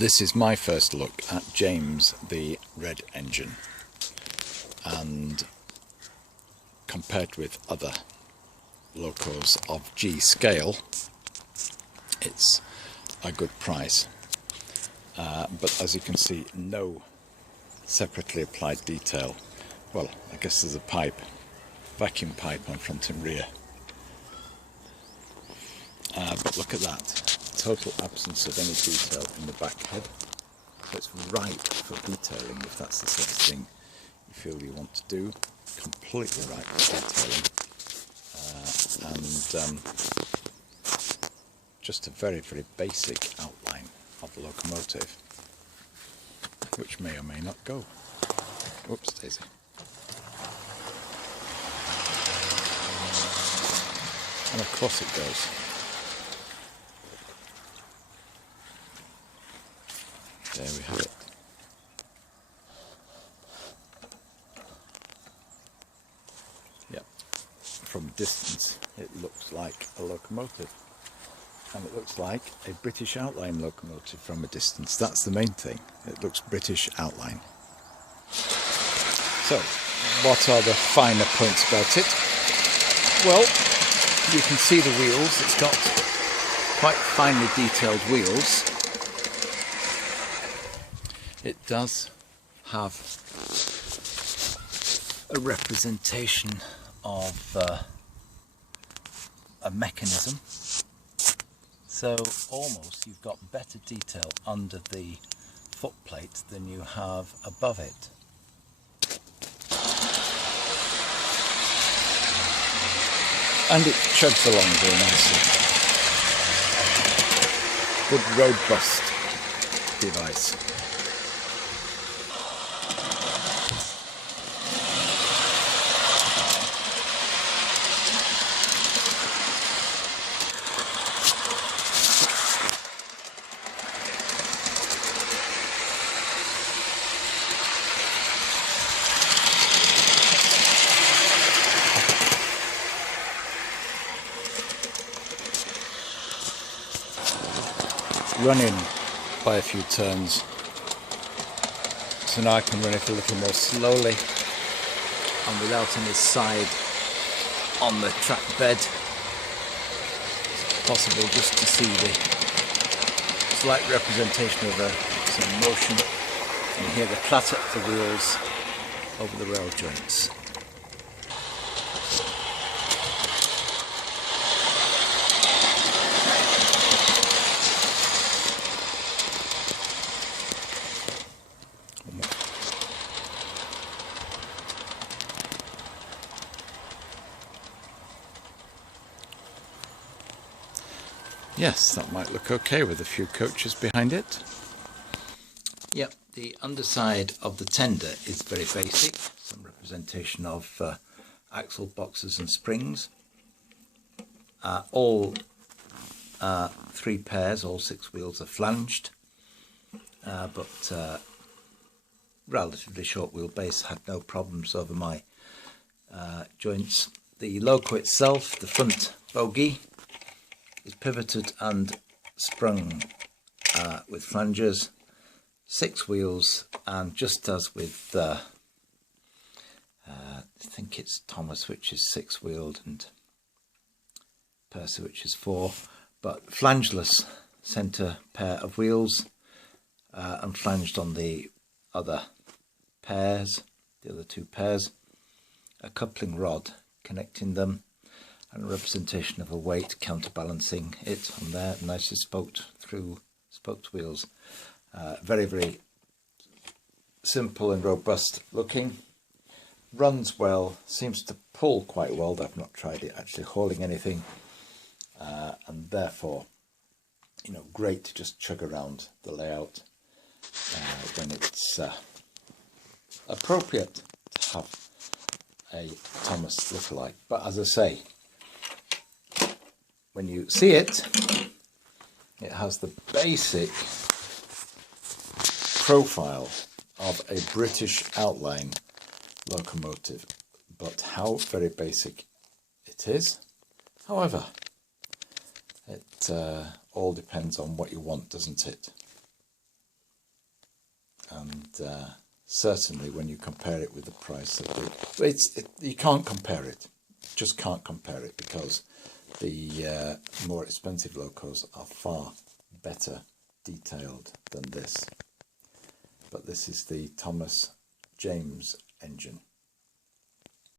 This is my first look at James the Red engine, and compared with other locos of G scale, it's a good price. But as you can see, no separately applied detail. Well, I guess there's a pipe, vacuum pipe on front and rear. But look at that. Total absence of any detail in the back head. So it's ripe for detailing if that's the sort of thing you feel you want to do. Completely ripe for detailing. And just a very, very basic outline of the locomotive, which may or may not go. Whoops, Daisy. And of course it goes. There we have it. Yep. From a distance it looks like a locomotive. And it looks like a British outline locomotive from a distance. That's the main thing. It looks British outline. So, what are the finer points about it? Well, you can see the wheels. It's got quite finely detailed wheels. It does have a representation of a mechanism. So almost you've got better detail under the footplate than you have above it. And it chugs along very nicely. Good robust device. Running by a few turns, so now I can run it a little more slowly and without any side on the track bed. It's possible just to see the slight representation of some motion, and you hear the clatter of the wheels over the rail joints. Yes, that might look okay with a few coaches behind it. Yep, the underside of the tender is very basic. Some representation of axle boxes and springs. All three pairs, all six wheels are flanged, but relatively short wheelbase had no problems over my joints. The loco itself, the front bogie, is pivoted and sprung with flanges, six wheels, and just as with I think it's Thomas, which is six wheeled, and Percy, which is four, but flangeless centre pair of wheels, and flanged on the other pairs, the other two pairs, a coupling rod connecting them, and a representation of a weight counterbalancing it on there, nicely spoked wheels. Very, very simple and robust looking. Runs well, seems to pull quite well. I've not tried it actually hauling anything, and therefore, you know, great to just chug around the layout when it's appropriate to have a Thomas lookalike. But as I say, when you see it, it has the basic profile of a British outline locomotive, but how very basic it is. However, it all depends on what you want, doesn't it? and certainly when you compare it with the price of the, you can't compare it, just can't compare it, because the more expensive locos are far better detailed than this. But this is the Thomas James engine.